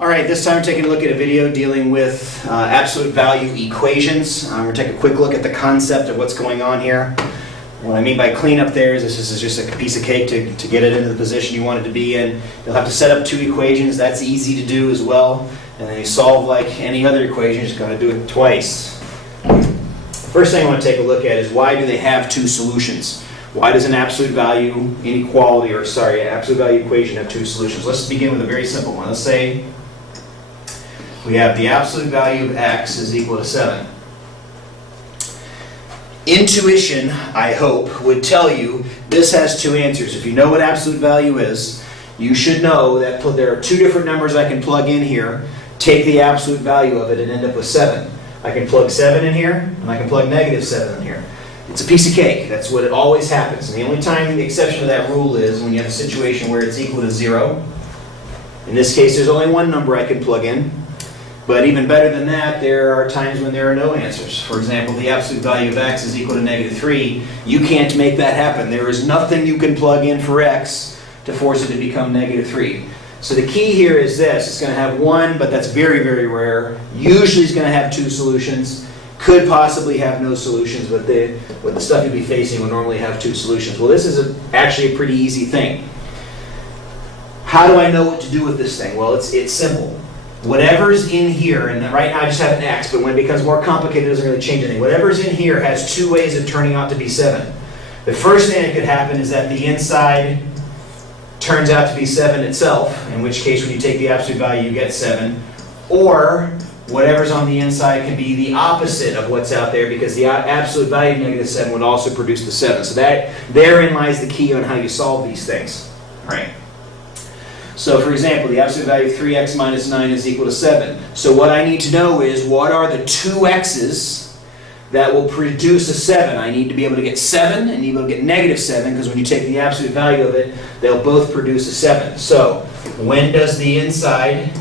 All right, this time we're taking a look at a video dealing with absolute value equations. We're going to take a quick look at the concept of what's going on here. What I mean by cleanup there is this is just a piece of cake to get it into the position you want it to be in. You'll have to set up two equations. That's easy to do as well. And then you solve like any other equation, you just got to do it twice. First thing I want to take a look at is why do they have two solutions? Why does an absolute value inequality, or sorry, an absolute value equation have two solutions? Let's begin with a very simple one. Let's say we have the absolute value of x is equal to 7. Intuition, I hope, would tell you this has two answers. If you know what absolute value is, you should know that there are two different numbers I can plug in here, take the absolute value of it, and end up with 7. I can plug 7 in here, and I can plug negative 7 in here. It's a piece of cake. That's what it always happens. And the only time the exception to that rule is when you have a situation where it's equal to 0. In this case, there's only one number I can plug in. But even better than that, there are times when there are no answers. For example, the absolute value of x is equal to negative 3. You can't make that happen. There is nothing you can plug in for x to force it to become negative 3. So the key here is this. It's going to have one, but that's very, very rare. Usually it's going to have two solutions. Could possibly have no solutions, but with the stuff you'll be facing will normally have two solutions. Well, this is actually a pretty easy thing. How do I know what to do with this thing? Well, it's simple. Whatever's in here, and right now I just have an x, but when it becomes more complicated, it doesn't really change anything. Whatever's in here has two ways of turning out to be 7. The first thing that could happen is that the inside turns out to be 7 itself, in which case when you take the absolute value, you get 7. Or whatever's on the inside can be the opposite of what's out there, because the absolute value of negative 7 would also produce the 7. So therein lies the key on how you solve these things. All right. So for example, the absolute value of 3x minus 9 is equal to 7. So what I need to know is what are the two x's that will produce a 7. I need to be able to get 7 and be able to get negative 7, because when you take the absolute value of it, they'll both produce a 7. So when does the inside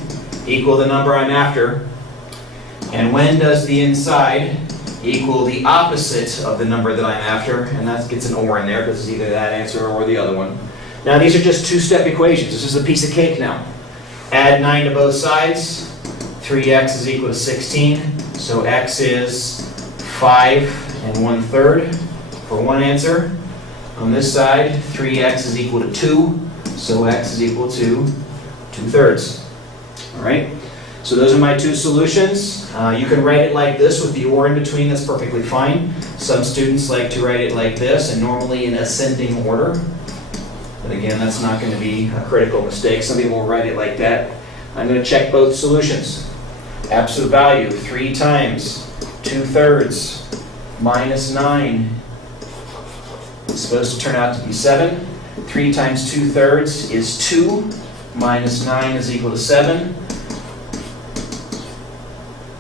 equal the number I'm after? And when does the inside equal the opposite of the number that I'm after? And that gets an or in there, because it's either that answer or the other one. Now these are just two-step equations. This is a piece of cake now. Add 9 to both sides. 3x is equal to 16. So x is 5 1/3 for one answer. On this side, 3x is equal to 2. So x is equal to 2/3. All right? So those are my two solutions. You can write it like this with the or in between. That's perfectly fine. Some students like to write it like this, and normally in ascending order. But again, that's not going to be a critical mistake. Some people will write it like that. I'm going to check both solutions. Absolute value, 3 times 2/3 minus 9 is supposed to turn out to be 7. 3 times 2/3 is 2. Minus 9 is equal to 7.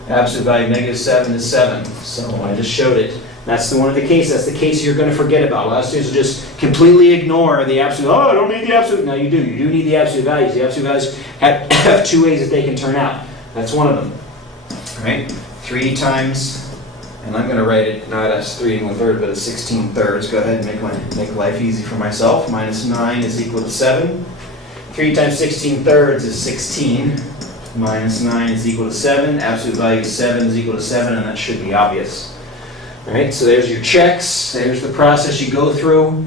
Absolute value of negative 7 is 7. So I just showed it. That's one of the cases. That's the case you're going to forget about. A lot of students will just completely ignore the absolute. Oh, I don't need the absolute. No, you do. You do need the absolute values. The absolute values have two ways that they can turn out. That's one of them. All right? 3 times, and I'm going to write it not as 3 1/3, but as 16/3. Go ahead and make life easy for myself. Minus 9 is equal to 7. 3 times 16/3 is 16. Minus 9 is equal to 7. Absolute value of 7 is equal to 7, and that should be obvious. All right, so there's your checks. There's the process you go through.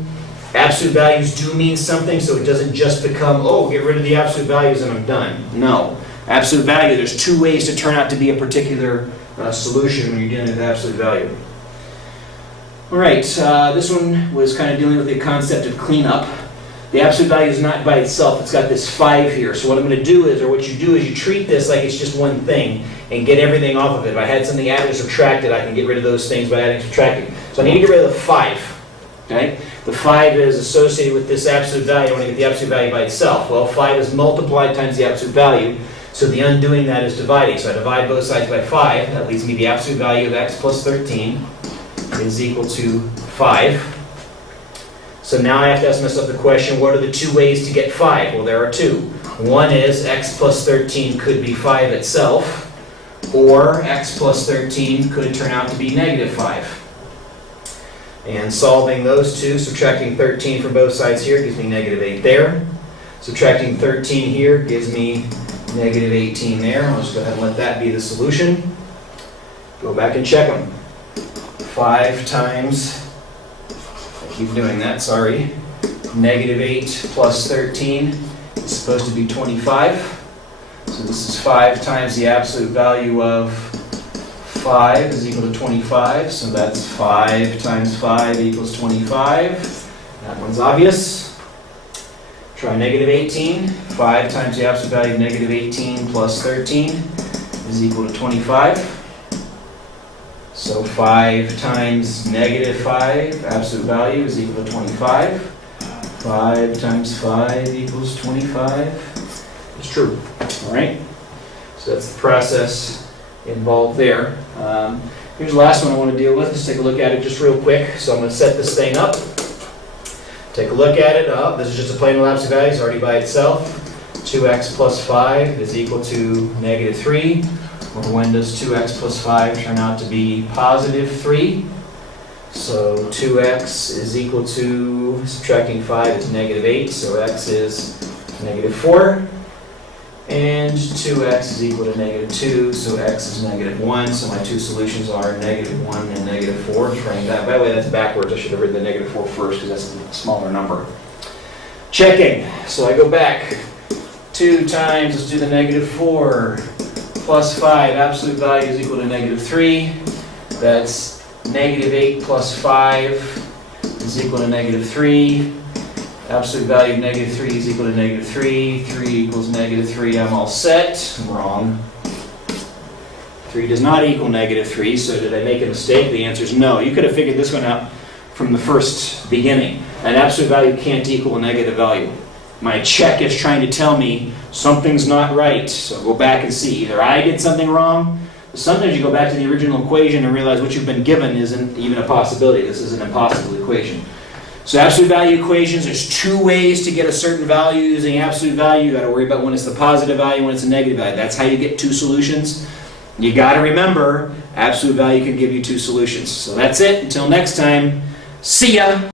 Absolute values do mean something, so it doesn't just become, oh, get rid of the absolute values and I'm done. No. Absolute value, there's two ways to turn out to be a particular solution when you're dealing with absolute value. All right, this one was kind of dealing with the concept of cleanup. The absolute value is not by itself. It's got this 5 here. So what I'm going to do is, or what you do is you treat this like it's just one thing and get everything off of it. If I had something added or subtracted, I can get rid of those things by adding and subtracting. So I need to get rid of the 5. Okay? The 5 is associated with this absolute value. I want to get the absolute value by itself. Well, 5 is multiplied times the absolute value. So the undoing that is dividing. So I divide both sides by 5. That leaves me the absolute value of x plus 13 is equal to 5. So now I have to ask myself the question, what are the two ways to get 5? Well, there are two. One is x plus 13 could be 5 itself, or x plus 13 could turn out to be negative 5. And solving those two, subtracting 13 from both sides here gives me negative 8 there. Subtracting 13 here gives me negative 18 there. I'll just go ahead and let that be the solution. Go back and check them. 5 times, I keep doing that, sorry, negative 8 plus 13 is supposed to be 25. So this is 5 times the absolute value of 5 is equal to 25. So that's 5 times 5 equals 25. That one's obvious. Try negative 18. 5 times the absolute value of negative 18 plus 13 is equal to 25. So 5 times negative 5, absolute value, is equal to 25. 5 times 5 equals 25. It's true, all right? So that's the process involved there. Here's the last one I want to deal with. Let's take a look at it just real quick. So I'm going to set this thing up. Take a look at it. This is just a plain old absolute value. It's already by itself. 2x plus 5 is equal to negative 3. Or when does 2x plus 5 turn out to be positive 3? So 2x is equal to, subtracting 5 is negative 8, so x is negative 4. And 2x is equal to negative 2, so x is negative 1. So my two solutions are negative 1 and negative 4. Just writing that. By the way, that's backwards. I should have written the negative 4 first because that's a smaller number. Checking. So I go back. 2 times, let's do the negative 4. Plus 5, absolute value is equal to negative 3. That's negative 8 plus 5 is equal to negative 3. Absolute value of negative 3 is equal to negative 3. 3 equals negative 3. I'm all set. I'm wrong. 3 does not equal negative 3, so did I make a mistake? The answer is no. You could have figured this one out from the first beginning. An absolute value can't equal a negative value. My check is trying to tell me something's not right, so go back and see. Either I did something wrong, but sometimes you go back to the original equation and realize what you've been given isn't even a possibility. This is an impossible equation. So absolute value equations, there's 2 ways to get a certain value using absolute value. You got to worry about when it's the positive value, when it's a negative value. That's how you get 2 solutions. You got to remember, absolute value can give you 2 solutions. So that's it. Until next time, see ya!